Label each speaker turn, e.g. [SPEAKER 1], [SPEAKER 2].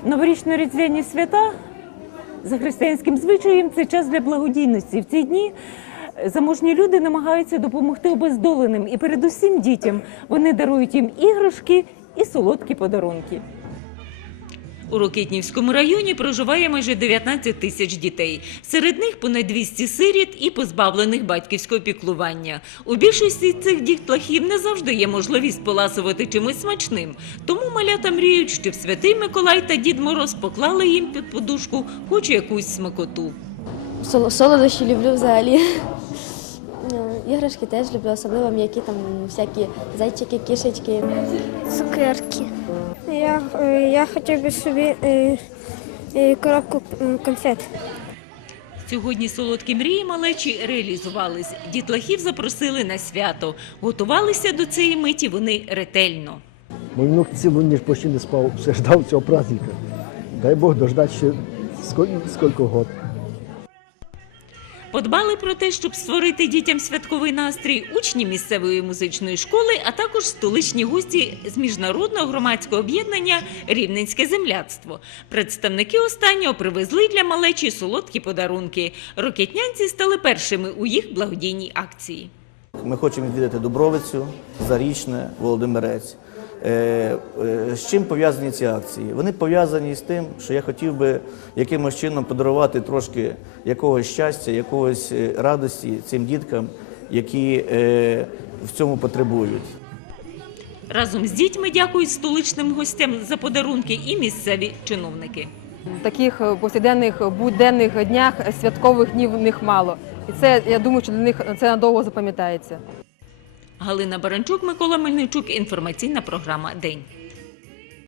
[SPEAKER 1] Новорічно-різдвяні свята за християнським звичаєм – це час для благодійності. В ці дні заможні люди намагаються допомогти обездоленим і передусім дітям. Вони дарують їм іграшки і солодкі подарунки.
[SPEAKER 2] У Рокитнівському районі проживає майже 19 тисяч дітей. Серед них понад 200 сиріт і позбавлених батьківського піклування. У більшості цих дітлахів не завжди є можливість поласувати чимось смачним. Тому малята мріють, щоб Святий Миколай та Дід Мороз поклали їм під подушку хоч якусь смакоту.
[SPEAKER 3] Солодощі люблю взагалі. Іграшки теж люблю, особливо м'які, там всякі зайчики, кішечки.
[SPEAKER 4] Цукерки. Я хотів би собі коробку конфет.
[SPEAKER 2] Сьогодні солодкі мрії малечі реалізувались. Дітлахів запросили на свято. Готувалися до цієї миті вони ретельно.
[SPEAKER 5] Мій внук цілу ніч почти не спав, все ждав цього праздника. Дай Бог дождати ще скільки років.
[SPEAKER 2] Подбали про те, щоб створити дітям святковий настрій учні місцевої музичної школи, а також столичні гості з міжнародного громадського об'єднання «Рівненське земляцтво». Представники останнього привезли для малечі солодкі подарунки. Рокитнянці стали першими у їх благодійній акції.
[SPEAKER 6] Ми хочемо відвідати Дубровицю, Зарічне, Володимирець. З чим пов'язані ці акції? Вони пов'язані з тим, що я хотів би якимось чином подарувати трошки якогось щастя, якогось радості цим діткам, які в цьому потребують.
[SPEAKER 2] Разом з дітьми дякують столичним гостям за подарунки і місцеві чиновники.
[SPEAKER 7] В таких повсякденних, буденних днях святкових днів в них мало. І це, я думаю, що для них це надовго запам'ятається.
[SPEAKER 2] Галина Баранчук, Микола Мельничук. Інформаційна програма «День».